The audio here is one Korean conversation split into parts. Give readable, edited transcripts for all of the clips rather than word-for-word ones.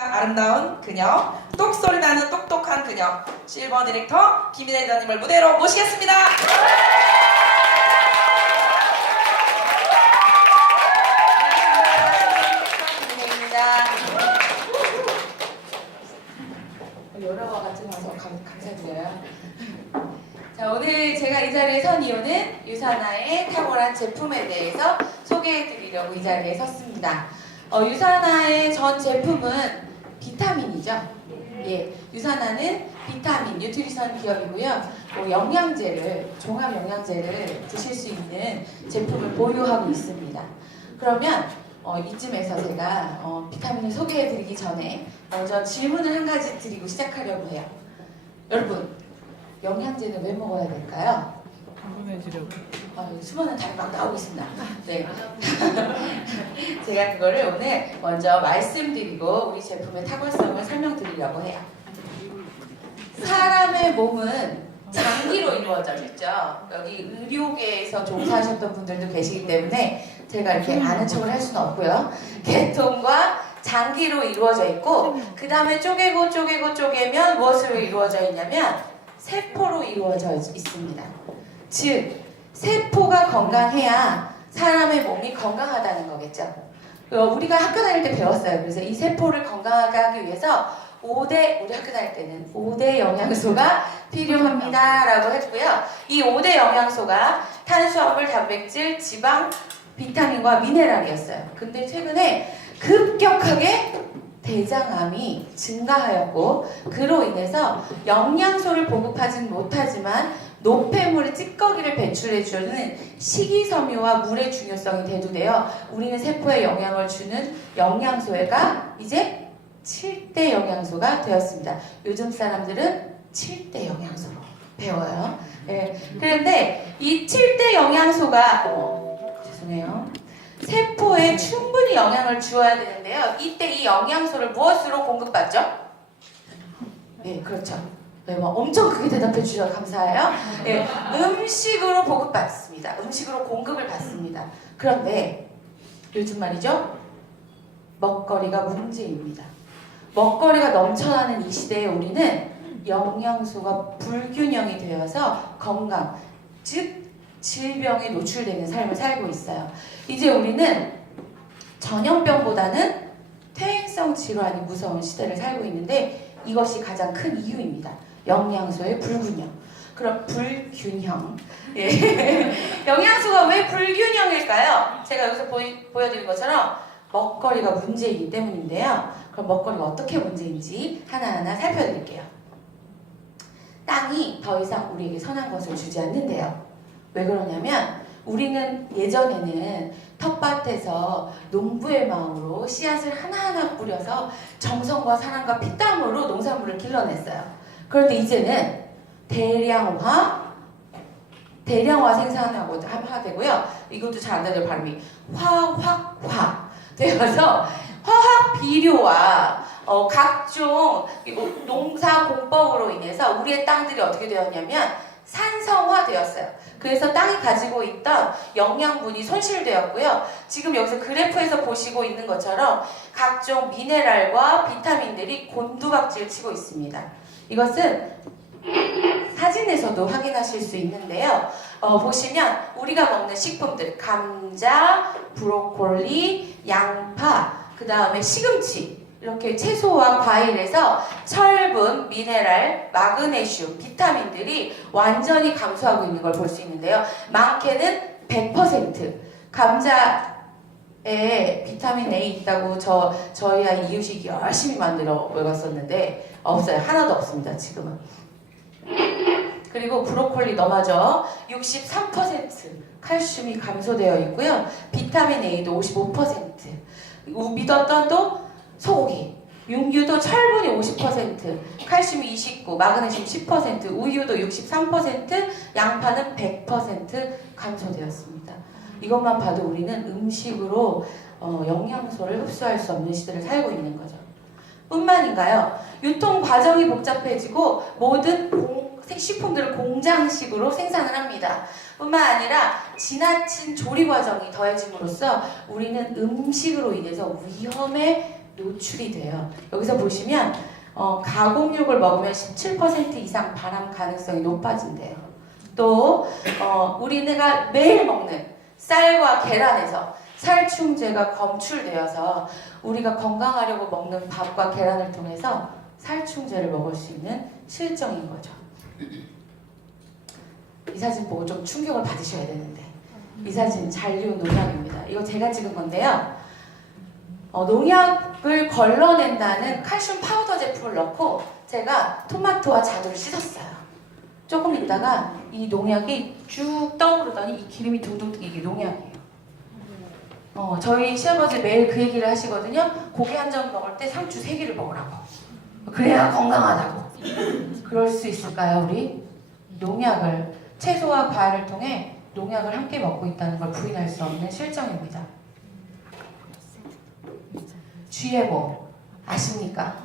아름다운 그녀, 똑소리 나는 똑똑한 그녀, 실버 디렉터 김인혜 대장님을 무대로 모시겠습니다. 여러와 같이 와서 감사드려요. 자, 오늘 제가 이 자리에 선 이유는 유산화의 탁월한 제품에 대해서 소개해드리려고 이 자리에 섰습니다. 유산화의 전 제품은 비타민이죠. 예, 유산화는 비타민, 뉴트리션 기업이고요. 영양제를, 종합 영양제를 드실 수 있는 제품을 보유하고 있습니다. 그러면 이쯤에서 제가 비타민을 소개해드리기 전에 먼저 질문을 한 가지 드리고 시작하려고 해요. 여러분, 영양제는 왜 먹어야 될까요? 궁금해지려고. 수많은 답이 막 나오고 있습니다. 네. 제가 그거를 오늘 먼저 말씀드리고 우리 제품의 탁월성을 설명드리려고 해요. 사람의 몸은 장기로 이루어져 있죠. 여기 의료계에서 종사하셨던 분들도 계시기 때문에 제가 이렇게 아는 척을 할 수는 없고요. 계통과 장기로 이루어져 있고 그 다음에 쪼개면 무엇으로 이루어져 있냐면 세포로 이루어져 있습니다. 즉 세포가 건강해야 사람의 몸이 건강하다는 거겠죠. 우리가 학교 다닐 때 배웠어요. 그래서 이 세포를 건강하게 하기 위해서 우리 학교 다닐 때는 5대 영양소가 필요합니다 라고 했고요. 이 5대 영양소가 탄수화물, 단백질, 지방, 비타민과 미네랄이었어요. 근데 최근에 급격하게 대장암이 증가하였고 그로 인해서 영양소를 보급하지는 못하지만 노폐물의 찌꺼기를 배출해주는 식이섬유와 물의 중요성이 대두되어 우리는 세포에 영향을 주는 영양소가 이제 7대 영양소가 되었습니다. 요즘 사람들은 7대 영양소로 배워요. 네. 그런데 이 7대 영양소가 죄송해요. 세포에 충분히 영향을 주어야 되는데요. 이때 이 영양소를 무엇으로 공급받죠? 네, 그렇죠. 네, 엄청 크게 대답해 주셔서 감사해요. 네, 음식으로 보급받습니다. 음식으로 공급을 받습니다. 그런데 요즘 말이죠. 먹거리가 문제입니다. 먹거리가 넘쳐나는 이 시대에 우리는 영양소가 불균형이 되어서 건강, 즉 질병에 노출되는 삶을 살고 있어요. 이제 우리는 전염병보다는 퇴행성 질환이 무서운 시대를 살고 있는데 이것이 가장 큰 이유입니다. 영양소의 불균형. 그럼 불균형. 예. 영양소가 왜 불균형일까요? 제가 여기서 보여드린 것처럼 먹거리가 문제이기 때문인데요. 그럼 먹거리가 어떻게 문제인지 하나하나 살펴드릴게요. 땅이 더 이상 우리에게 선한 것을 주지 않는데요. 왜 그러냐면 우리는 예전에는 텃밭에서 농부의 마음으로 씨앗을 하나하나 뿌려서 정성과 사랑과 피땀으로 농산물을 길러냈어요. 그런데 이제는 대량화 생산하고 되고요. 이것도 잘 안 되는 발음이 화학화 되어서 화학 비료와 각종 농사 공법으로 인해서 우리의 땅들이 어떻게 되었냐면 산성화되었어요. 그래서 땅이 가지고 있던 영양분이 손실되었고요. 지금 여기서 그래프에서 보시고 있는 것처럼 각종 미네랄과 비타민들이 곤두박질 치고 있습니다. 이것은 사진에서도 확인하실 수 있는데요. 보시면 우리가 먹는 식품들 감자, 브로콜리, 양파, 그 다음에 시금치 이렇게 채소와 과일에서 철분, 미네랄, 마그네슘, 비타민들이 완전히 감소하고 있는 걸 볼 수 있는데요. 많게는 100% 감자에 비타민 A 있다고 저희 아이 이유식 열심히 만들어 먹었었는데 없어요. 하나도 없습니다. 지금은. 그리고 브로콜리 너마저 63% 칼슘이 감소되어 있고요. 비타민 A도 55%. 믿었던 또 소고기, 육류도 철분이 50%, 칼슘이 29%, 마그네슘 10%, 우유도 63%, 양파는 100% 감소되었습니다. 이것만 봐도 우리는 음식으로 영양소를 흡수할 수 없는 시대를 살고 있는 거죠. 뿐만인가요? 유통 과정이 복잡해지고 모든 식품들을 공장식으로 생산을 합니다. 뿐만 아니라 지나친 조리 과정이 더해짐으로써 우리는 음식으로 인해서 위험에 노출이 돼요. 여기서 보시면 가공육을 먹으면 17% 이상 발암 가능성이 높아진대요. 또 우리가 매일 먹는 쌀과 계란에서 살충제가 검출되어서 우리가 건강하려고 먹는 밥과 계란을 통해서 살충제를 먹을 수 있는 실정인 거죠. 이 사진 보고 좀 충격을 받으셔야 되는데, 이 사진 잔류 농약입니다. 이거 제가 찍은 건데요. 농약을 걸러낸다는 칼슘 파우더 제품을 넣고 제가 토마토와 자두를 씻었어요. 조금 있다가 이 농약이 쭉 떠오르더니 이 기름이 둥둥 이게 농약이에요. 저희 시아버지 매일 그 얘기를 하시거든요. 고기 한 점 먹을 때 상추 3개를 먹으라고. 그래야 건강하다고. 그럴 수 있을까요, 우리? 농약을, 채소와 과일을 통해 농약을 함께 먹고 있다는 걸 부인할 수 없는 실정입니다. GMO 아십니까?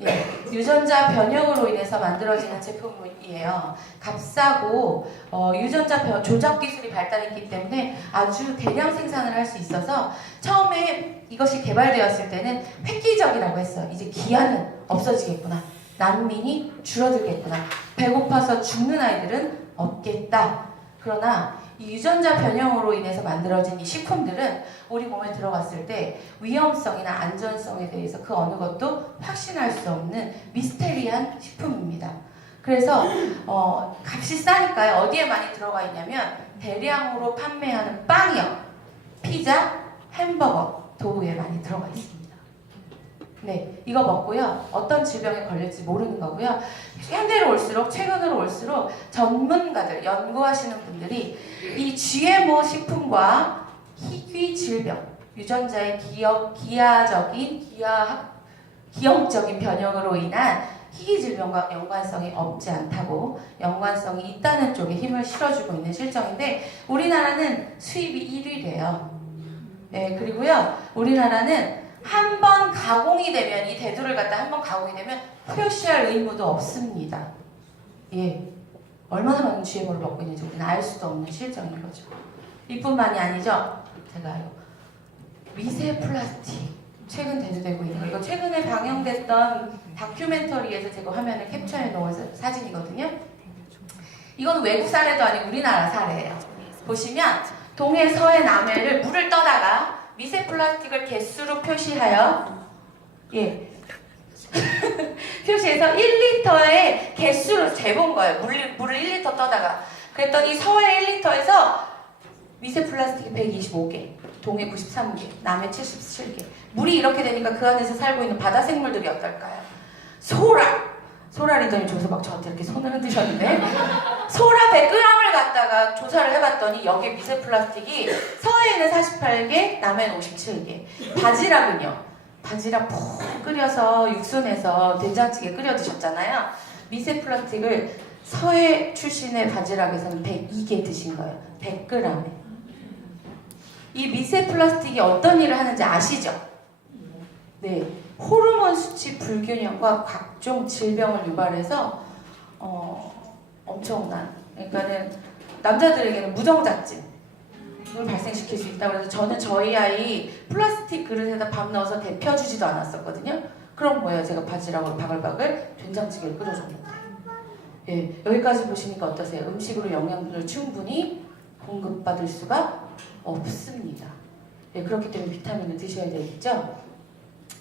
예, 유전자 변형으로 인해서 만들어지는 제품이에요. 값싸고 유전자 조작 기술이 발달했기 때문에 아주 대량 생산을 할 수 있어서 처음에 이것이 개발되었을 때는 획기적이라고 했어요. 이제 기한은 없어지겠구나. 난민이 줄어들겠구나. 배고파서 죽는 아이들은 없겠다. 그러나 이 유전자 변형으로 인해서 만들어진 이 식품들은 우리 몸에 들어갔을 때 위험성이나 안전성에 대해서 그 어느 것도 확신할 수 없는 미스테리한 식품입니다. 그래서 값이 싸니까요. 어디에 많이 들어가 있냐면 대량으로 판매하는 빵이요, 피자, 햄버거, 도우에 많이 들어가 있습니다. 네, 이거 먹고요. 어떤 질병에 걸릴지 모르는 거고요. 현대로 올수록, 최근으로 올수록 전문가들, 연구하시는 분들이 이 GMO 식품과 희귀 질병, 유전자의 기형적인 변형으로 인한 희귀 질병과 연관성이 없지 않다고, 연관성이 있다는 쪽에 힘을 실어주고 있는 실정인데, 우리나라는 수입이 1위래요. 네, 그리고요, 우리나라는 한 번 가공이 되면, 이 대두를 갖다 한 번 가공이 되면 표시할 의무도 없습니다. 예, 얼마나 많은 GMO를 먹고 있는지 우리는 알 수도 없는 실정인 거죠. 이뿐만이 아니죠. 제가 미세 플라스틱 최근 대두되고 있는 거, 이거 최근에 방영됐던 다큐멘터리에서 제가 화면을 캡처해 놓은 사진이거든요. 이건 외국 사례도 아니고 우리나라 사례예요. 보시면 동해, 서해, 남해를 물을 떠다가 미세 플라스틱을 개수로 표시하여, 예, 표시해서 1리터의 개수로 재본 거예요. 물을 1리터 떠다가. 그랬더니 서해 1리터에서 미세 플라스틱이 125개, 동해 93개, 남해 77개. 물이 이렇게 되니까 그 안에서 살고 있는 바다 생물들이 어떨까요? 소라리더니 줘서 막 저한테 이렇게 손을 흔드셨는데, 소라 100g을 갖다가 조사를 해봤더니 여기에 미세 플라스틱이 서해에는 48개, 남해는 57개. 바지락은요, 바지락 푹 끓여서 육수내서 된장찌개 끓여 드셨잖아요. 미세 플라스틱을 서해 출신의 바지락에서는 102개 드신 거예요. 100g에. 이 미세 플라스틱이 어떤 일을 하는지 아시죠? 네, 호르몬 수치 불균형과 각종 질병을 유발해서 엄청난, 그러니까는 남자들에게는 무정자증을 발생시킬 수 있다고 해서 저는 저희 아이 플라스틱 그릇에다 밥 넣어서 데펴주지도 않았었거든요. 그럼 뭐예요? 제가 바지락으로 바글바글 된장찌개를 끓여줬는데. 예, 여기까지 보시니까 어떠세요? 음식으로 영양분을 충분히 공급받을 수가 없습니다. 예, 그렇기 때문에 비타민을 드셔야 되겠죠?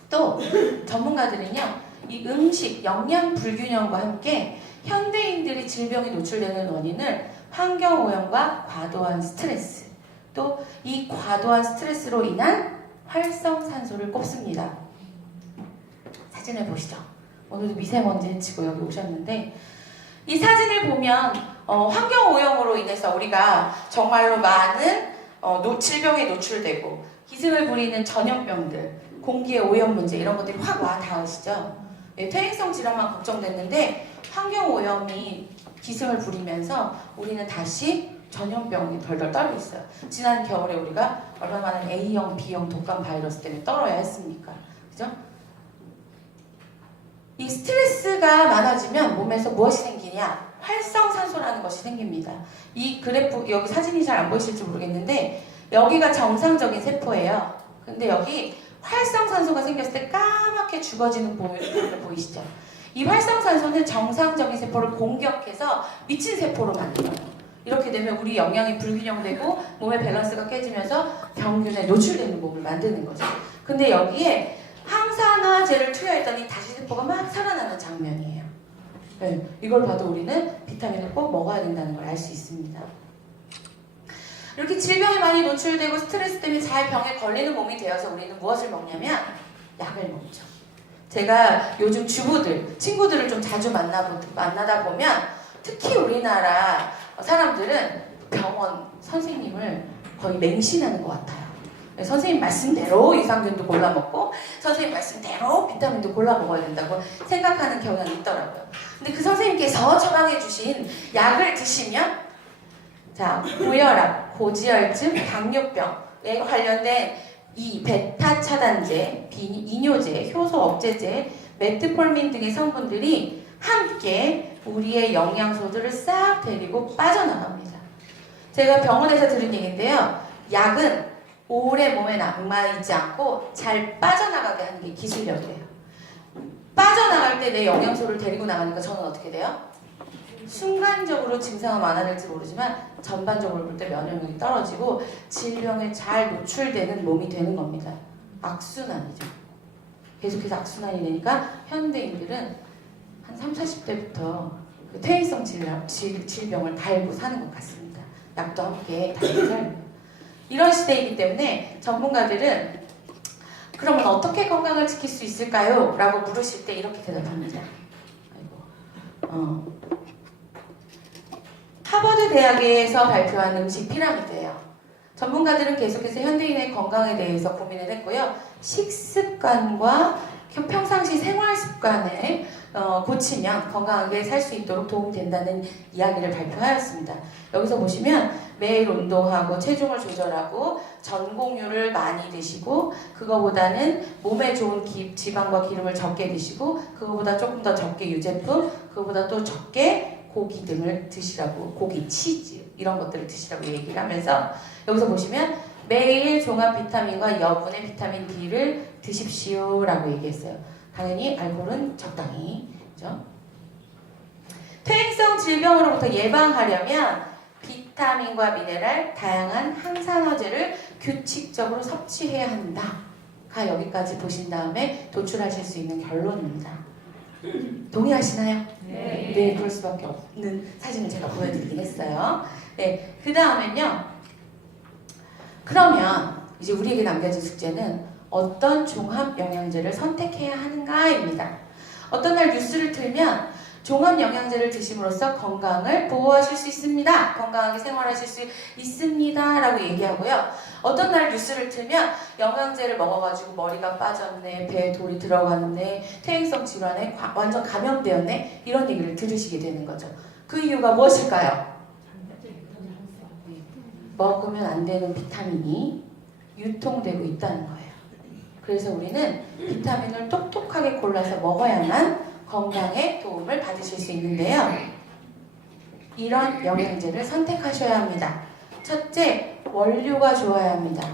또 전문가들은요, 이 음식 영양 불균형과 함께 현대인들이 질병에 노출되는 원인을 환경오염과 과도한 스트레스, 또 이 과도한 스트레스로 인한 활성산소를 꼽습니다. 사진을 보시죠. 오늘도 미세먼지 해치고 여기 오셨는데, 이 사진을 보면 환경오염으로 인해서 우리가 정말로 많은 질병에 노출되고 기승을 부리는 전염병들, 공기의 오염 문제, 이런 것들이 확 와 닿으시죠. 예, 퇴행성 질환만 걱정됐는데 환경오염이 기승을 부리면서 우리는 다시 전염병이 덜덜 떨고 있어요. 지난 겨울에 우리가 얼마나 많은 A형, B형 독감 바이러스 때문에 떨어야 했습니까? 그죠? 이 스트레스가 많아지면 몸에서 무엇이 생기냐? 활성산소라는 것이 생깁니다. 이 그래프, 여기 사진이 잘 안 보이실지 모르겠는데 여기가 정상적인 세포예요. 근데 여기 활성산소가 생겼을 때 까맣게 죽어지는 부분을 보이시죠? 이 활성산소는 정상적인 세포를 공격해서 미친 세포로 만들어요. 이렇게 되면 우리 영양이 불균형되고 몸의 밸런스가 깨지면서 병균에 노출되는 몸을 만드는 거죠. 근데 여기에 항산화제를 투여했더니 다시 세포가 막 살아나는 장면이에요. 네, 이걸 봐도 우리는 비타민을 꼭 먹어야 된다는 걸 알 수 있습니다. 이렇게 질병에 많이 노출되고 스트레스 때문에 잘 병에 걸리는 몸이 되어서 우리는 무엇을 먹냐면 약을 먹죠. 제가 요즘 주부들, 친구들을 좀 자주 만나다 보면 특히 우리나라 사람들은 병원 선생님을 거의 맹신하는 것 같아요. 선생님 말씀대로 유산균도 골라 먹고 선생님 말씀대로 비타민도 골라 먹어야 된다고 생각하는 경향이 있더라고요. 근데 그 선생님께서 처방해 주신 약을 드시면 자, 고혈압, 고지혈증, 당뇨병에 관련된 이 베타 차단제, 이뇨제, 효소 억제제, 메트폴민 등의 성분들이 함께 우리의 영양소들을 싹 데리고 빠져나갑니다. 제가 병원에서 들은 얘기인데요. 약은 오래 몸에 남아있지 않고 잘 빠져나가게 하는 게 기술력이에요. 빠져나갈 때 내 영양소를 데리고 나가니까 저는 어떻게 돼요? 순간적으로 증상은 완화될지 모르지만 전반적으로 볼 때 면역력이 떨어지고 질병에 잘 노출되는 몸이 되는 겁니다. 악순환이죠. 계속해서 악순환이 되니까 현대인들은 한 30, 40대부터 그 퇴행성 질병을 달고 사는 것 같습니다. 약도 함께 달고 살고. 이런 시대이기 때문에 전문가들은 그러면 어떻게 건강을 지킬 수 있을까요? 라고 물으실 때 이렇게 대답합니다. 하버드 대학에서 발표한 음식 피라미드예요. 전문가들은 계속해서 현대인의 건강에 대해서 고민을 했고요. 식습관과 평상시 생활 습관을 고치면 건강하게 살 수 있도록 도움된다는 이야기를 발표하였습니다. 여기서 보시면 매일 운동하고 체중을 조절하고 전공류를 많이 드시고 그거보다는 몸에 좋은 지방과 기름을 적게 드시고 그거보다 조금 더 적게 유제품 그거보다 또 적게 고기 등을 드시라고 고기, 치즈 이런 것들을 드시라고 얘기를 하면서 여기서 보시면 매일 종합 비타민과 여분의 비타민 D를 드십시오 라고 얘기했어요. 당연히 알코올은 적당히 그렇죠? 퇴행성 질병으로부터 예방하려면 비타민과 미네랄, 다양한 항산화제를 규칙적으로 섭취해야 한다가 여기까지 보신 다음에 도출하실 수 있는 결론입니다. 동의하시나요? 네, 그럴 수밖에 없는 사진을 제가 보여드리긴 했어요. 네, 그 다음엔요. 그러면 이제 우리에게 남겨진 숙제는 어떤 종합 영양제를 선택해야 하는가입니다. 어떤 날 뉴스를 틀면 종합 영양제를 드심으로써 건강을 보호하실 수 있습니다. 건강하게 생활하실 수 있습니다. 라고 얘기하고요. 어떤 날 뉴스를 틀면 영양제를 먹어가지고 머리가 빠졌네, 배에 돌이 들어갔네, 퇴행성 질환에 완전 감염되었네 이런 얘기를 들으시게 되는 거죠. 그 이유가 무엇일까요? 먹으면 안 되는 비타민이 유통되고 있다는 거예요. 그래서 우리는 비타민을 똑똑하게 골라서 먹어야만 건강에 도움을 받으실 수 있는데요. 이런 영양제를 선택하셔야 합니다. 첫째, 원료가 좋아야 합니다.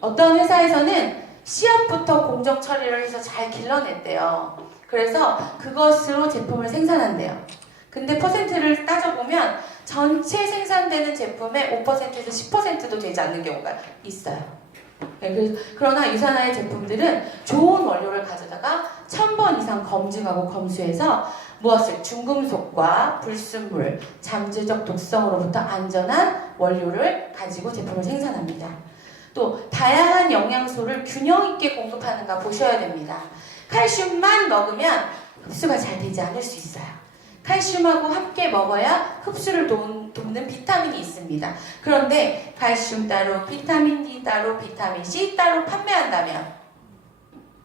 어떤 회사에서는 씨앗부터 공정 처리를 해서 잘 길러냈대요. 그래서 그것으로 제품을 생산한대요. 근데 퍼센트를 따져보면 전체 생산되는 제품의 5%에서 10%도 되지 않는 경우가 있어요. 네, 그러나 유산화의 제품들은 좋은 원료를 가져다가 1000번 이상 검증하고 검수해서 무엇을 중금속과 불순물, 잠재적 독성으로부터 안전한 원료를 가지고 제품을 생산합니다. 또 다양한 영양소를 균형 있게 공급하는가 보셔야 됩니다. 칼슘만 먹으면 흡수가 잘 되지 않을 수 있어요. 칼슘하고 함께 먹어야 흡수를 돕는 비타민이 있습니다. 그런데 칼슘 따로, 비타민 D 따로, 비타민 C 따로 판매한다면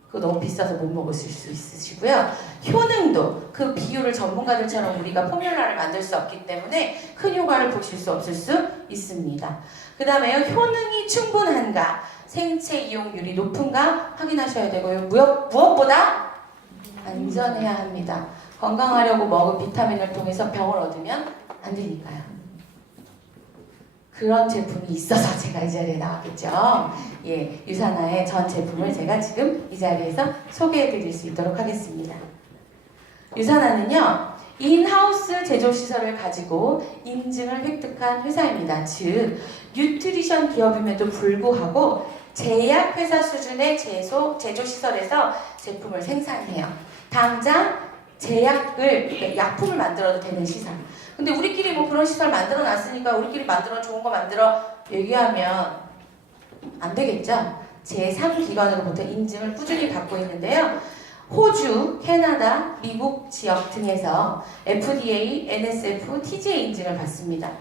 그거 너무 비싸서 못 먹으실 수 있으시고요. 효능도 그 비율을 전문가들처럼 우리가 포뮬라를 만들 수 없기 때문에 큰 효과를 보실 수 없을 수 있습니다. 그 다음에요. 효능이 충분한가, 생체 이용률이 높은가 확인하셔야 되고요. 무엇보다 안전해야 합니다. 건강하려고 먹은 비타민을 통해서 병을 얻으면 안 되니까요. 그런 제품이 있어서 제가 이 자리에 나왔겠죠. 예, 유산화의 전 제품을 제가 지금 이 자리에서 소개해 드릴 수 있도록 하겠습니다. 유산화는요, 인하우스 제조시설을 가지고 인증을 획득한 회사입니다. 즉, 뉴트리션 기업임에도 불구하고 제약회사 수준의 제조시설에서 제품을 생산해요. 당장 제약을, 그러니까 약품을 만들어도 되는 시설. 근데 우리끼리 뭐 그런 시설 만들어 놨으니까 우리끼리 만들어 좋은 거 만들어 얘기하면 안 되겠죠? 제3기관으로부터 인증을 꾸준히 받고 있는데요. 호주, 캐나다, 미국 지역 등에서 FDA, NSF, TGA 인증을 받습니다.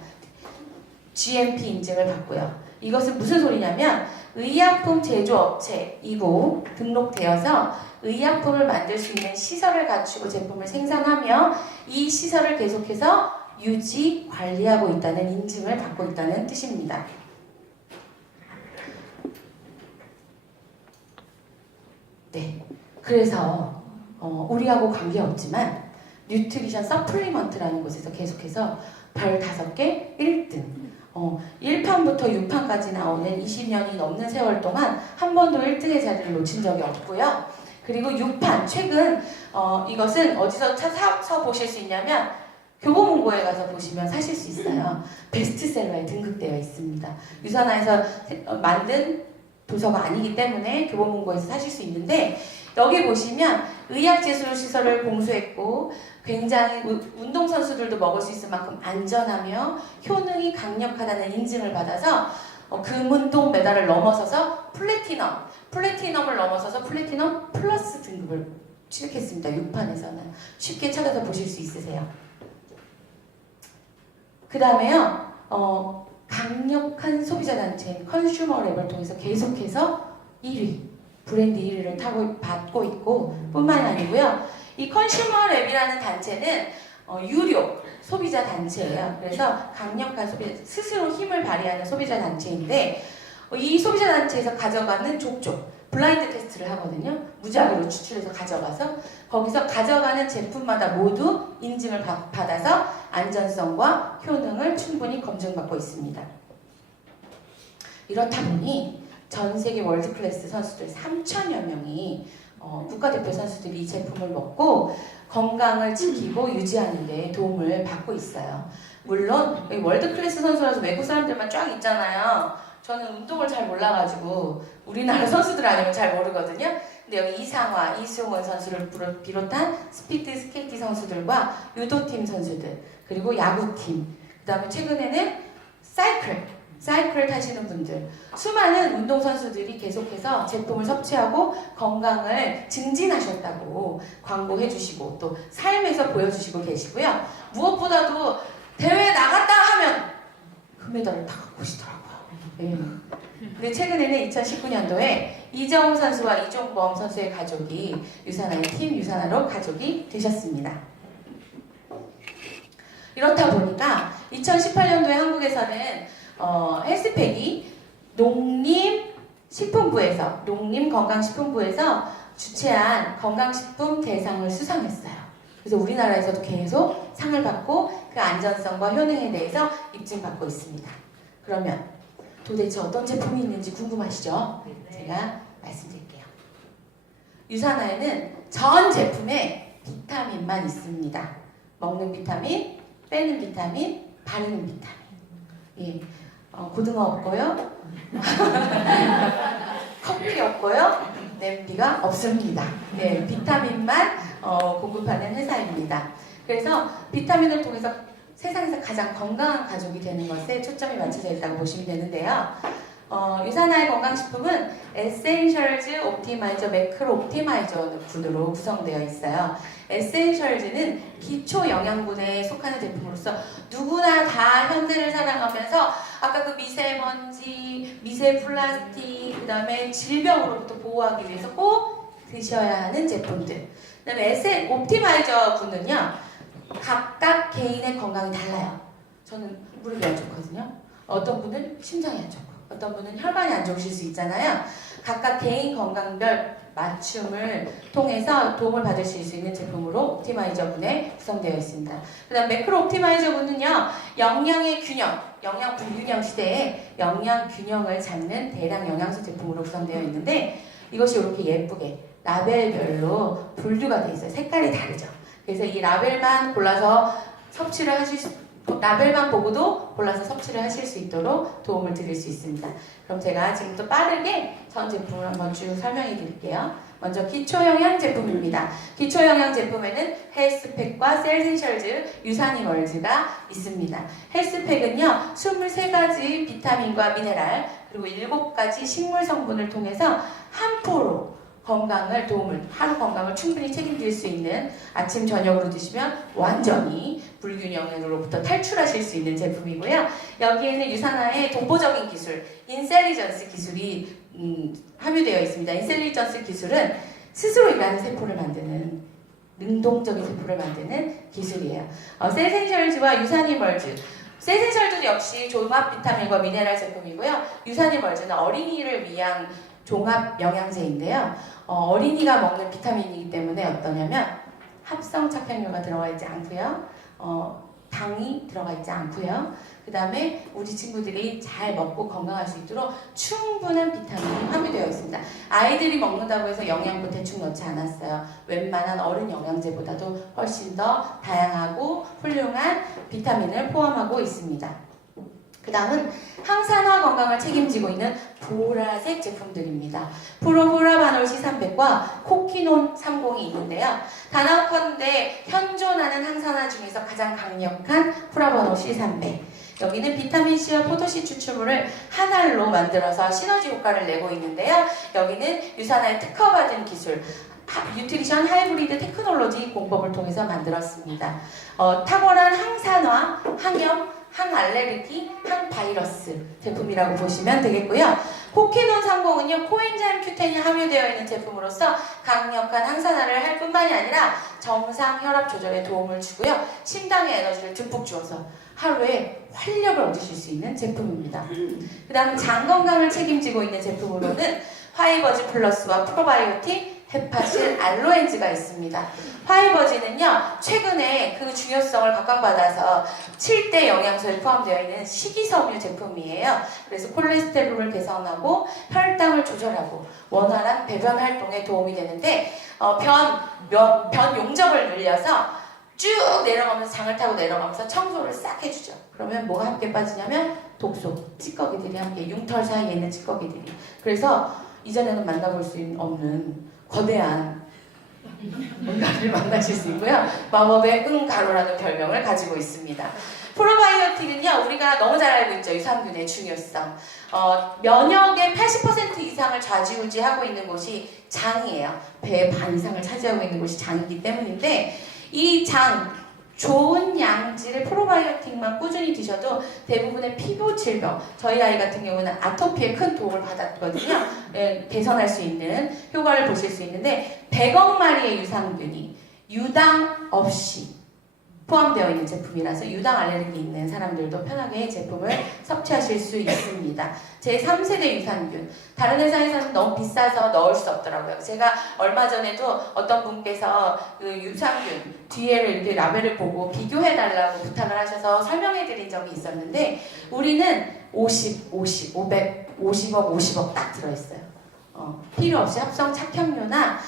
GMP 인증을 받고요. 이것은 무슨 소리냐면 의약품 제조업체이고 등록되어서 의약품을 만들 수 있는 시설을 갖추고 제품을 생산하며 이 시설을 계속해서 유지, 관리하고 있다는 인증을 받고 있다는 뜻입니다. 네, 그래서 우리하고 관계없지만 뉴트리션 서플리먼트라는 곳에서 계속해서 별 5개 1등 1판부터 6판까지 나오는 20년이 넘는 세월 동안 한 번도 1등의 자리를 놓친 적이 없고요. 그리고 6판, 최근 이것은 어디서 사서 보실 수 있냐면 교보문고에 가서 보시면 사실 수 있어요. 베스트셀러에 등극되어 있습니다. 유산화에서 만든 도서가 아니기 때문에 교보문고에서 사실 수 있는데 여기 보시면 의학제조시설을 공수했고 굉장히 운동선수들도 먹을 수 있을 만큼 안전하며 효능이 강력하다는 인증을 받아서 금운동 메달을 넘어서서 플래티넘을 넘어서서 플래티넘 플러스 등급을 취득했습니다. 6판에서는 쉽게 찾아서 보실 수 있으세요. 그 다음에요, 강력한 소비자 단체인 컨슈머랩을 통해서 계속해서 1위, 브랜드 1위를 받고 있고 뿐만이 아니고요. 이 컨슈머랩이라는 단체는 유료 소비자 단체예요. 그래서 강력한 소비자, 스스로 힘을 발휘하는 소비자 단체인데 이 소비자 단체에서 가져가는 족족 블라인드 테스트를 하거든요. 무작위로 추출해서 가져가서 거기서 가져가는 제품마다 모두 인증을 받아서 안전성과 효능을 충분히 검증받고 있습니다. 이렇다 보니 전 세계 월드클래스 선수들 3천여 명이 국가대표 선수들이 이 제품을 먹고 건강을 지키고 유지하는 데 도움을 받고 있어요. 물론 월드클래스 선수라서 외국 사람들만 쫙 있잖아요. 저는 운동을 잘 몰라가지고 우리나라 선수들 아니면 잘 모르거든요. 근데 여기 이상화, 이수홍원 선수를 비롯한 스피드 스케이트 선수들과 유도팀 선수들, 그리고 야구팀, 그 다음에 최근에는 사이클 타시는 분들, 수많은 운동선수들이 계속해서 제품을 섭취하고 건강을 증진하셨다고 광고해 주시고 또 삶에서 보여주시고 계시고요. 무엇보다도 대회에 나갔다 하면 금메달을 다 갖고 오시더라고요. 네. 근데 최근에는 2019년도에 이정우 선수와 이종범 선수의 가족이 유산화의 팀 유산화로 가족이 되셨습니다. 이렇다 보니까 2018년도에 한국에서는 헬스팩이 농림건강식품부에서 주최한 건강식품 대상을 수상했어요. 그래서 우리나라에서도 계속 상을 받고 그 안전성과 효능에 대해서 입증받고 있습니다. 그러면 도대체 어떤 제품이 있는지 궁금하시죠? 제가 말씀드릴게요. 유산화에는 전 제품에 비타민만 있습니다. 먹는 비타민, 빼는 비타민, 바르는 비타민. 예, 고등어 없고요. 커피 없고요. 냄비가 없습니다. 네, 비타민만 공급하는 회사입니다. 그래서 비타민을 통해서 세상에서 가장 건강한 가족이 되는 것에 초점이 맞춰져 있다고 보시면 되는데요. 유산화의 건강식품은 에센셜즈 옵티마이저, 매크로 옵티마이저 군으로 구성되어 있어요. 에센셜즈는 기초 영양분에 속하는 제품으로서 누구나 다 현대를 살아가면서 아까 그 미세먼지, 미세 플라스틱, 그 다음에 질병으로부터 보호하기 위해서 꼭 드셔야 하는 제품들. 그 다음에 옵티마이저 군은요, 각각 개인의 건강이 달라요. 저는 무릎이 안 좋거든요. 어떤 분은 심장이 안 좋고 어떤 분은 혈관이 안 좋으실 수 있잖아요. 각각 개인 건강별 맞춤을 통해서 도움을 받으실 수 있는 제품으로 옵티마이저 분에 구성되어 있습니다. 그 다음 매크로 옵티마이저 분은요, 영양의 균형, 영양 불균형 시대에 영양 균형을 잡는 대량 영양소 제품으로 구성되어 있는데, 이것이 이렇게 예쁘게 라벨별로 분류가 되어 있어요. 색깔이 다르죠. 그래서 이 라벨만 골라서 섭취를 하실 수, 라벨만 보고도 골라서 섭취를 하실 수 있도록 도움을 드릴 수 있습니다. 그럼 제가 지금부터 빠르게 전 제품을 한번 쭉 설명해 드릴게요. 먼저 기초영양 제품입니다. 기초영양 제품에는 헬스팩과 셀센셜즈, 유산이멀즈가 있습니다. 헬스팩은요, 23가지 비타민과 미네랄, 그리고 7가지 식물 성분을 통해서 한 포로 하루 건강을 충분히 책임질 수 있는, 아침 저녁으로 드시면 완전히 불균형으로부터 탈출하실 수 있는 제품이고요. 여기에는 유산화의 동보적인 기술, 인셀리전스 기술이 함유되어 있습니다. 인셀리전스 기술은 스스로 일하는 세포를 만드는, 능동적인 세포를 만드는 기술이에요. 셀센셜즈와 유산이멀즈, 셀센셜즈 역시 종합 비타민과 미네랄 제품이고요. 유산이멀즈는 어린이를 위한 종합 영양제인데요. 어린이가 먹는 비타민이기 때문에 어떠냐면 합성 착향료가 들어가 있지 않고요. 당이 들어가 있지 않고요. 그 다음에 우리 친구들이 잘 먹고 건강할 수 있도록 충분한 비타민이 함유되어 있습니다. 아이들이 먹는다고 해서 영양분 대충 넣지 않았어요. 웬만한 어른 영양제보다도 훨씬 더 다양하고 훌륭한 비타민을 포함하고 있습니다. 그 다음은 항산화 건강을 책임지고 있는 보라색 제품들입니다. 프로프라바놀 C300과 코키논 30이 있는데요. 단언컨대 현존하는 항산화 중에서 가장 강력한 프라바놀 C300. 여기는 비타민C와 포도C 추출물을 한 알로 만들어서 시너지 효과를 내고 있는데요. 여기는 유산화에 특허받은 기술, 뉴트리션 하이브리드 테크놀로지 공법을 통해서 만들었습니다. 탁월한 항산화, 항염, 항알레르기, 항바이러스 제품이라고 보시면 되겠고요. 코키논 30은요, 코엔자임 Q10이 함유되어 있는 제품으로서 강력한 항산화를 할 뿐만이 아니라 정상 혈압 조절에 도움을 주고요. 심장에 에너지를 듬뿍 주어서 하루에 활력을 얻으실 수 있는 제품입니다. 그 다음 장 건강을 책임지고 있는 제품으로는 화이버즈 플러스와 프로바이오틱, 헤파실, 알로엔즈가 있습니다. 화이버즈는요, 최근에 그 중요성을 각광받아서 7대 영양소에 포함되어 있는 식이섬유 제품이에요. 그래서 콜레스테롤을 개선하고 혈당을 조절하고 원활한 배변 활동에 도움이 되는데, 변 용적을 늘려서 쭉 내려가면서, 장을 타고 내려가면서 청소를 싹 해주죠. 그러면 뭐가 함께 빠지냐면 독소, 찌꺼기들이 함께, 융털 사이에 있는 찌꺼기들이. 그래서 이전에는 만나볼 수 없는 거대한 뭔가를 만나실 수 있고요. 마법의 응가루라는 별명을 가지고 있습니다. 프로바이오틱은요, 우리가 너무 잘 알고 있죠. 유산균의 중요성. 면역의 80% 이상을 좌지우지하고 있는 곳이 장이에요. 배의 반 이상을 차지하고 있는 곳이 장이기 때문인데, 이 장, 좋은 양질의 프로바이오틱만 꾸준히 드셔도 대부분의 피부 질병, 저희 아이 같은 경우는 아토피에 큰 도움을 받았거든요. 개선할 수 있는 효과를 보실 수 있는데, 100억 마리의 유산균이 유당 없이 포함되어 있는 제품이라서 유당 알레르기 있는 사람들도 편하게 제품을 섭취하실 수 있습니다. 제3세대 유산균, 다른 회사에서는 너무 비싸서 넣을 수 없더라고요. 제가 얼마 전에도 어떤 분께서 그 유산균 뒤에를 이렇게 라벨을 보고 비교해달라고 부탁을 하셔서 설명해드린 적이 있었는데, 우리는 50, 500, 50억, 50억 딱 들어있어요. 필요 없이 합성 착향료나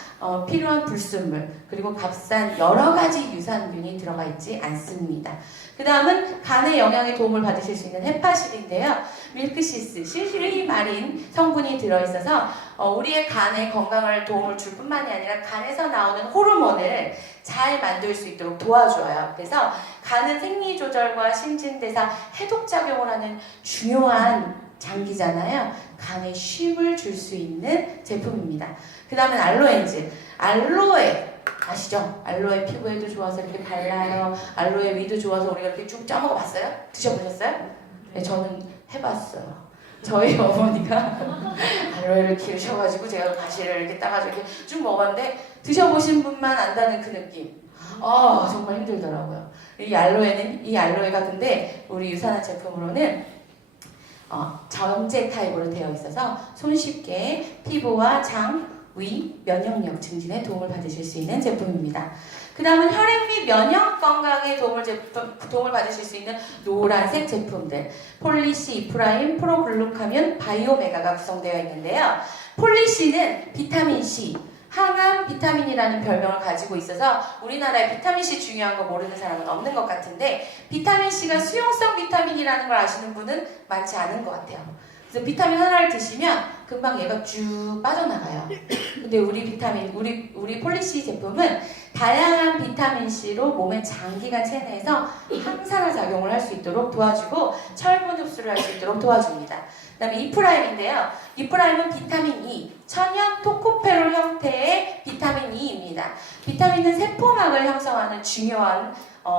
필요한 불순물, 그리고 값싼 여러 가지 유산균이 들어가 있지 않습니다. 그 다음은 간의 영양에 도움을 받으실 수 있는 헤파실인데요. 밀크시스, 실리마린 성분이 들어있어서 우리의 간의 건강을 도움을 줄 뿐만이 아니라 간에서 나오는 호르몬을 잘 만들 수 있도록 도와줘요. 그래서 간은 생리조절과 신진대사, 해독작용을 하는 중요한 장기잖아요. 간에 쉼을 줄 수 있는 제품입니다. 그 다음은 알로엔즈. 알로에 아시죠? 알로에 피부에도 좋아서 이렇게 발라요. 알로에 위도 좋아서 우리가 이렇게 쭉 짜먹어 봤어요? 드셔보셨어요? 네, 저는 해봤어요. 저희 어머니가 알로에를 키우셔가지고 제가 가시를 이렇게 따가지고 이렇게 쭉 먹었는데, 드셔보신 분만 안다는 그 느낌. 정말 힘들더라고요. 이 알로에가 근데 우리 유산화 제품으로는 정제 타입으로 되어 있어서 손쉽게 피부와 장, 위, 면역력 증진에 도움을 받으실 수 있는 제품입니다. 그 다음은 혈액 및 면역 건강에 도움을 받으실 수 있는 노란색 제품들. 폴리시, 이프라임, 프로글루카민, 바이오메가가 구성되어 있는데요. 폴리시는 비타민C, 항암 비타민이라는 별명을 가지고 있어서 우리나라에 비타민C 중요한 거 모르는 사람은 없는 것 같은데 비타민C가 수용성 비타민이라는 걸 아시는 분은 많지 않은 것 같아요. 그래서 비타민 하나를 드시면 금방 얘가 쭉 빠져나가요. 근데 우리 폴리시 제품은 다양한 비타민C로 몸의 장기간 체내에서 항산화 작용을 할 수 있도록 도와주고 철분 흡수를 할 수 있도록 도와줍니다. 그 다음에 이프라임인데요. 이프라임은 비타민 E, 천연 토코페롤 형태의 비타민 E입니다. 비타민은 세포막을 형성하는 중요한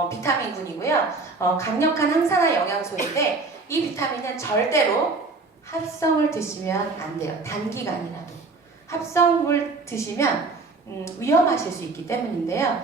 비타민군이고요. 강력한 항산화 영양소인데 이 비타민은 절대로 합성을 드시면 안 돼요. 단기간이라도. 합성을 드시면 위험하실 수 있기 때문인데요.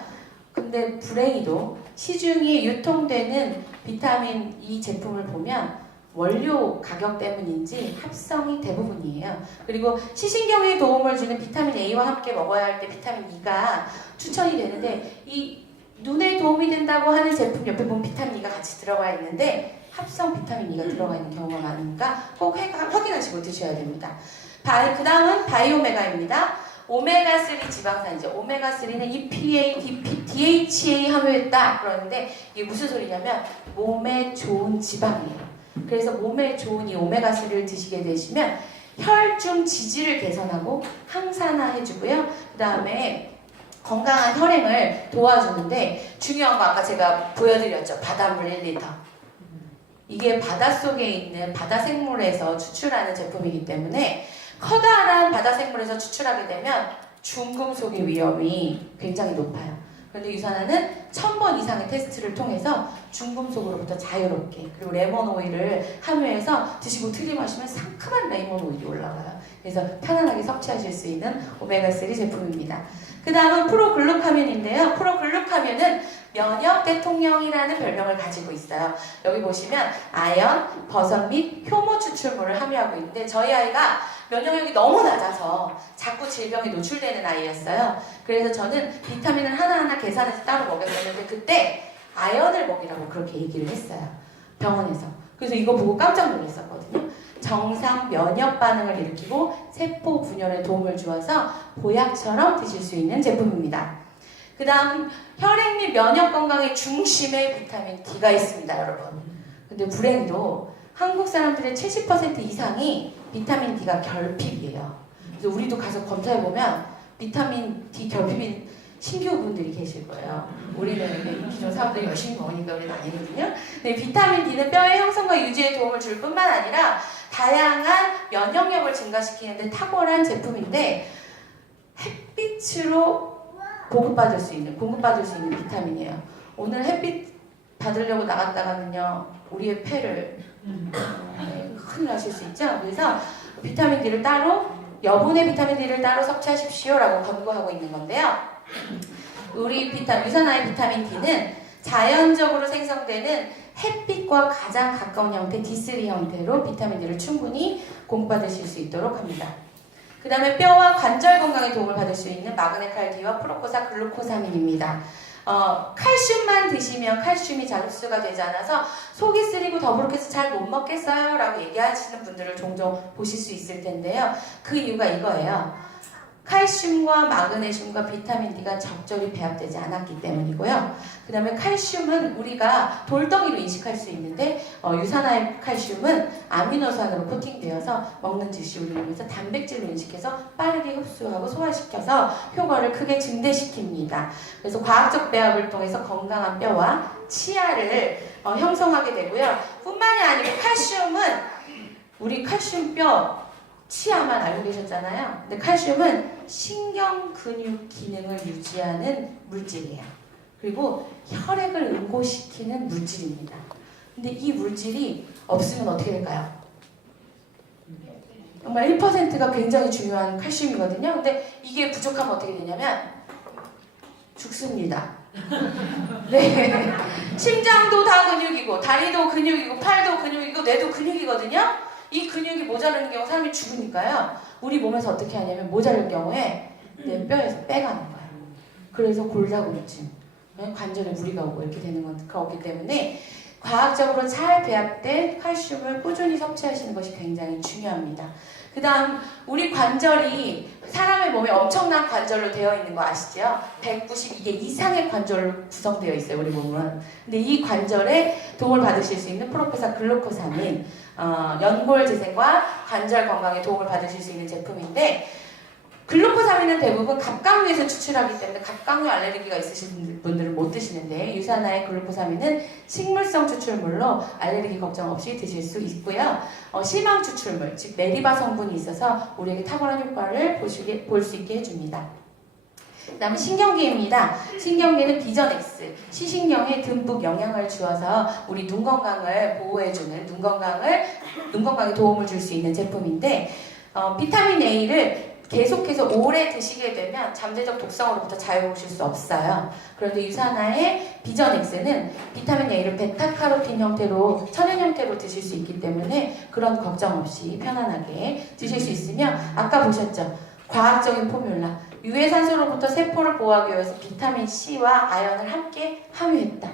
근데 불행히도 시중에 유통되는 비타민 E 제품을 보면 원료 가격 때문인지 합성이 대부분이에요. 그리고 시신경에 도움을 주는 비타민 A와 함께 먹어야 할 때 비타민 E가 추천이 되는데 이 눈에 도움이 된다고 하는 제품 옆에 보면 비타민 E가 같이 들어가 있는데 합성 비타민 E가 들어가 있는 경우가 많으니까 꼭 확인하시고 드셔야 됩니다. 그 다음은 바이오메가입니다. 오메가3 지방산이죠. 오메가3는 EPA, DHA 함유했다 그러는데 이게 무슨 소리냐면 몸에 좋은 지방이에요. 그래서 몸에 좋은 이 오메가3를 드시게 되시면 혈중 지질을 개선하고 항산화해주고요. 그 다음에 건강한 혈행을 도와주는데 중요한 거 아까 제가 보여드렸죠. 바닷물 1리터. 이게 바닷속에 있는 바다생물에서 추출하는 제품이기 때문에 커다란 바다생물에서 추출하게 되면 중금속의 위험이 굉장히 높아요. 그런데 유산화는 1000번 이상의 테스트를 통해서 중금속으로부터 자유롭게 그리고 레몬 오일을 함유해서 드시고 들이마시면 상큼한 레몬 오일이 올라가요. 그래서 편안하게 섭취하실 수 있는 오메가3 제품입니다. 그 다음은 프로글루카민인데요. 프로글루카민은 면역 대통령이라는 별명을 가지고 있어요. 여기 보시면 아연, 버섯 및 효모 추출물을 함유하고 있는데 저희 아이가 면역력이 너무 낮아서 자꾸 질병에 노출되는 아이였어요. 그래서 저는 비타민을 하나하나 계산해서 따로 먹였었는데 그때 아연을 먹이라고 그렇게 얘기를 했어요. 병원에서. 그래서 이거 보고 깜짝 놀랐었거든요. 정상 면역 반응을 일으키고 세포 분열에 도움을 주어서 보약처럼 드실 수 있는 제품입니다. 그 다음 혈액 및 면역 건강의 중심에 비타민 D가 있습니다, 여러분. 근데 불행히도 한국 사람들의 70% 이상이 비타민 D가 결핍이에요. 그래서 우리도 가서 검사해보면 비타민 D 결핍인 신규분들이 계실 거예요. 우리는 기존 사람들이 열심히 먹으니까 우리는 아니거든요. 근데 비타민 D는 뼈의 형성과 유지에 도움을 줄 뿐만 아니라 다양한 면역력을 증가시키는 데 탁월한 제품인데 햇빛으로 공급받을 수 있는 비타민이에요. 오늘 햇빛 받으려고 나갔다가는요 우리의 폐를 큰일 나실 수 있죠. 그래서 비타민 D를 따로 여분의 비타민 D를 따로 섭취하십시오라고 권고하고 있는 건데요. 우리 유산화의 비타민 D는 자연적으로 생성되는 햇빛과 가장 가까운 형태 D3 형태로 비타민 D를 충분히 공급받으실 수 있도록 합니다. 그 다음에 뼈와 관절 건강에 도움을 받을 수 있는 마그네칼디와 프로코사 글루코사민입니다. 칼슘만 드시면 칼슘이 잘 흡수가 되지 않아서 속이 쓰리고 더부룩해서 잘 못 먹겠어요 라고 얘기하시는 분들을 종종 보실 수 있을 텐데요. 그 이유가 이거예요. 칼슘과 마그네슘과 비타민 D가 적절히 배합되지 않았기 때문이고요. 그 다음에 칼슘은 우리가 돌덩이로 인식할 수 있는데 유산화의 칼슘은 아미노산으로 코팅되어서 먹는 즉시 우리 몸에서 단백질로 인식해서 빠르게 흡수하고 소화시켜서 효과를 크게 증대시킵니다. 그래서 과학적 배합을 통해서 건강한 뼈와 치아를 형성하게 되고요. 뿐만이 아니고 칼슘은 우리 칼슘뼈 치아만 알고 계셨잖아요. 근데 칼슘은 신경 근육 기능을 유지하는 물질이에요. 그리고 혈액을 응고시키는 물질입니다. 근데 이 물질이 없으면 어떻게 될까요? 정말 1%가 굉장히 중요한 칼슘이거든요. 근데 이게 부족하면 어떻게 되냐면 죽습니다. 네. 심장도 다 근육이고 다리도 근육이고 팔도 근육이고 뇌도 근육이거든요. 이 근육이 모자라는 경우 사람이 죽으니까요. 우리 몸에서 어떻게 하냐면 모자랄 경우에 내 뼈에서 빼가는 거예요. 그래서 골다공증, 관절에 무리가 오고 이렇게 되는 거기 때문에 과학적으로 잘 배합된 칼슘을 꾸준히 섭취하시는 것이 굉장히 중요합니다. 그 다음 우리 관절이 사람의 몸에 엄청난 관절로 되어 있는 거 아시죠? 192개 이상의 관절로 구성되어 있어요, 우리 몸은. 근데 이 관절에 도움을 받으실 수 있는 프로페사 글루코사민, 연골 재생과 관절 건강에 도움을 받으실 수 있는 제품인데, 글루코사민은 대부분 갑각류에서 추출하기 때문에 갑각류 알레르기가 있으신 분들은 못 드시는데, 유산화의 글루코사민은 식물성 추출물로 알레르기 걱정 없이 드실 수 있고요. 심황 추출물, 즉 메리바 성분이 있어서 우리에게 탁월한 효과를 볼 수 있게 해줍니다. 그 다음에 신경계입니다. 신경계는 비전엑스, 시신경에 듬뿍 영향을 주어서 우리 눈 건강을 보호해주는, 눈 건강에 도움을 줄 수 있는 제품인데, 비타민 A를 계속해서 오래 드시게 되면 잠재적 독성으로부터 자유로우실 수 없어요. 그런데 유산화의 비전엑스는 비타민 A를 베타카로틴 형태로, 천연 형태로 드실 수 있기 때문에 그런 걱정 없이 편안하게 드실 수 있으며, 아까 보셨죠? 과학적인 포뮬라. 유해산소로부터 세포를 보호하기 위해서 비타민 C와 아연을 함께 함유했다.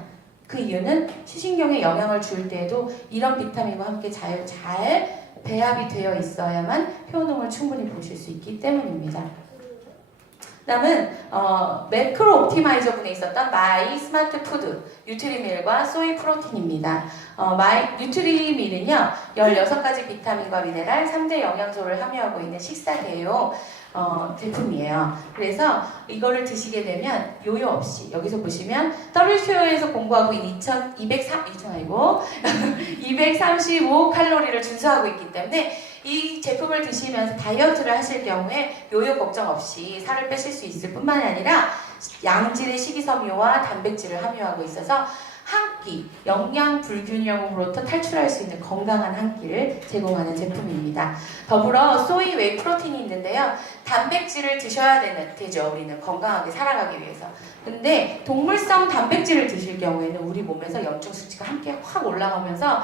그 이유는 시신경에 영향을 줄 때에도 이런 비타민과 함께 잘 배합이 되어 있어야만 효능을 충분히 보실 수 있기 때문입니다. 다음은 매크로 옵티마이저분에 있었던 마이 스마트 푸드 뉴트리밀과 소이 프로틴입니다. 뉴트리밀은요 16가지 비타민과 미네랄 3대 영양소를 함유하고 있는 식사 대용 제품이에요. 그래서 이거를 드시게 되면 요요 없이, 여기서 보시면 WTO에서 공부하고 있는 235 칼로리를 준수하고 있기 때문에 이 제품을 드시면서 다이어트를 하실 경우에 요요 걱정 없이 살을 빼실 수 있을 뿐만 아니라 양질의 식이섬유와 단백질을 함유하고 있어서 한 끼, 영양 불균형으로부터 탈출할 수 있는 건강한 한 끼를 제공하는 제품입니다. 더불어 소이 웨이 프로틴이 있는데요. 단백질을 드셔야 되죠. 우리는 건강하게 살아가기 위해서. 근데 동물성 단백질을 드실 경우에는 우리 몸에서 염증 수치가 함께 확 올라가면서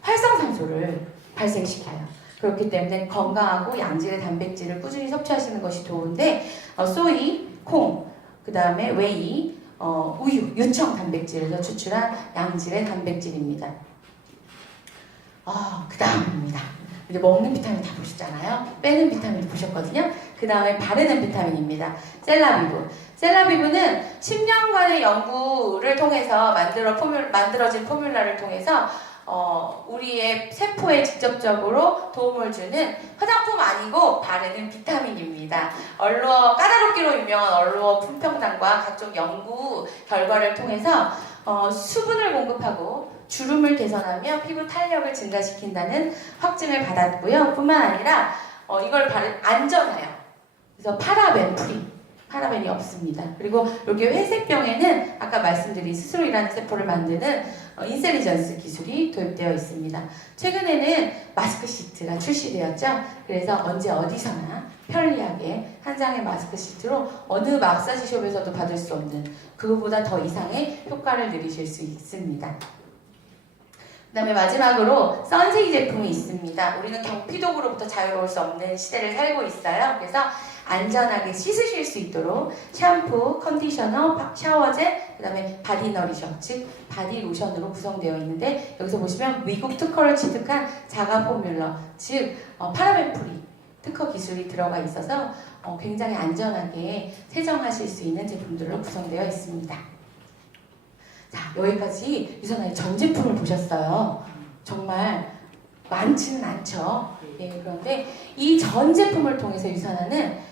활성산소를 발생시켜요. 그렇기 때문에 건강하고 양질의 단백질을 꾸준히 섭취하시는 것이 좋은데, 소이, 콩, 그 다음에 웨이, 우유, 유청 단백질에서 추출한 양질의 단백질입니다. 그 다음입니다. 이제 먹는 비타민 다 보셨잖아요. 빼는 비타민 보셨거든요. 그 다음에 바르는 비타민입니다. 셀라비브. 셀라비브는 10년간의 연구를 통해서 만들어진 포뮬라를 통해서 우리의 세포에 직접적으로 도움을 주는 화장품 아니고 바르는 비타민입니다. 까다롭기로 유명한 얼루어 품평단과 각종 연구 결과를 통해서 수분을 공급하고 주름을 개선하며 피부 탄력을 증가시킨다는 확증을 받았고요. 뿐만 아니라 이걸 안전해요. 그래서 파라벤이 없습니다. 그리고 여기 회색병에는 아까 말씀드린 스스로 일하는 세포를 만드는 인셀리전스 기술이 도입되어 있습니다. 최근에는 마스크 시트가 출시되었죠. 그래서 언제 어디서나 편리하게 한 장의 마스크 시트로 어느 마사지숍에서도 받을 수 없는, 그거보다 더 이상의 효과를 누리실 수 있습니다. 그 다음에 마지막으로 선세이 제품이 있습니다. 우리는 경피독으로부터 자유로울 수 없는 시대를 살고 있어요. 그래서 안전하게 씻으실 수 있도록 샴푸, 컨디셔너, 샤워젤, 그 다음에 바디 너리셔, 즉 바디 로션으로 구성되어 있는데, 여기서 보시면 미국 특허를 취득한 자가 포뮬러, 즉 파라벤 프리 특허 기술이 들어가 있어서 굉장히 안전하게 세정하실 수 있는 제품들로 구성되어 있습니다. 자, 여기까지 유산화의 전 제품을 보셨어요. 정말 많지는 않죠. 예, 그런데 이 전 제품을 통해서 유산화는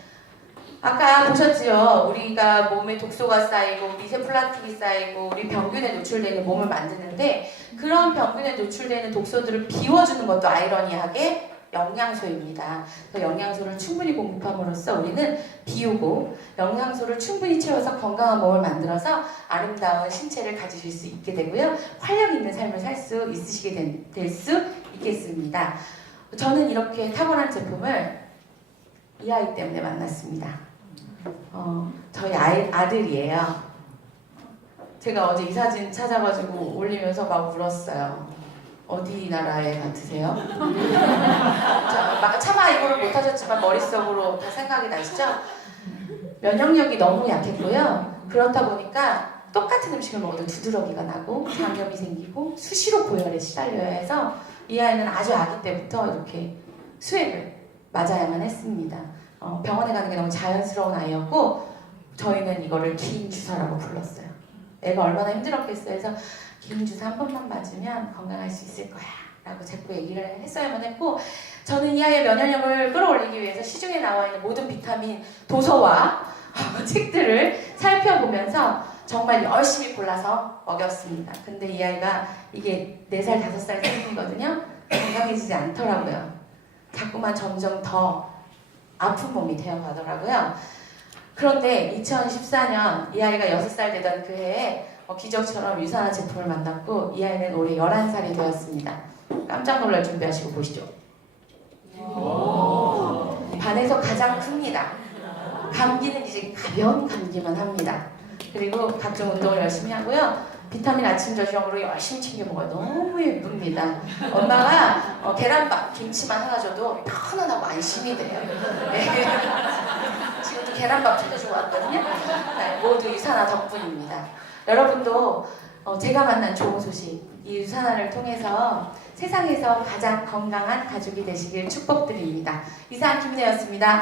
아까 보셨죠? 우리가 몸에 독소가 쌓이고 미세 플라스틱이 쌓이고 우리 병균에 노출되는 몸을 만드는데, 그런 병균에 노출되는 독소들을 비워주는 것도 아이러니하게 영양소입니다. 그래서 영양소를 충분히 공급함으로써 우리는 비우고 영양소를 충분히 채워서 건강한 몸을 만들어서 아름다운 신체를 가지실 수 있게 되고요. 활력 있는 삶을 살 수 있으시게 될 수 있겠습니다. 저는 이렇게 탁월한 제품을 이 아이 때문에 만났습니다. 저희 아들이에요. 제가 어제 이 사진 찾아가지고 올리면서 막 울었어요. 어디 나라에 같으세요? 차마 이거를 못하셨지만 머릿속으로 다 생각이 나시죠? 면역력이 너무 약했고요. 그렇다 보니까 똑같은 음식을 먹어도 두드러기가 나고 장염이 생기고 수시로 고열에 시달려야 해서 이 아이는 아주 아기 때부터 이렇게 수액을 맞아야만 했습니다. 병원에 가는 게 너무 자연스러운 아이였고 저희는 이거를 기인 주사라고 불렀어요. 애가 얼마나 힘들었겠어요. 그래서 기인 주사 한 번만 맞으면 건강할 수 있을 거야 라고 자꾸 얘기를 했어야만 했고 저는 이 아이의 면역력을 끌어올리기 위해서 시중에 나와 있는 모든 비타민 도서와 책들을 살펴보면서 정말 열심히 골라서 먹였습니다. 근데 이 아이가 이게 4살, 5살 생이거든요. 건강해지지 않더라고요. 자꾸만 점점 더 아픈 몸이 되어가더라고요. 그런데 2014년 이 아이가 6살 되던 그 해에 기적처럼 유산화 제품을 만났고 이 아이는 올해 11살이 되었습니다. 깜짝 놀랄 준비하시고 보시죠. 반에서 가장 큽니다. 감기는 이제 가벼운 감기만 합니다. 그리고 각종 운동을 열심히 하고요. 비타민 아침 저녁으로 열심히 챙겨 먹어요. 너무 예쁩니다. 엄마가 계란밥, 김치만 하나 줘도 편안하고 안심이 돼요. 네. 지금도 계란밥 챙겨주고 왔거든요. 네, 모두 유산화 덕분입니다. 여러분도 제가 만난 좋은 소식, 이 유산화를 통해서 세상에서 가장 건강한 가족이 되시길 축복드립니다. 이상 김은혜였습니다.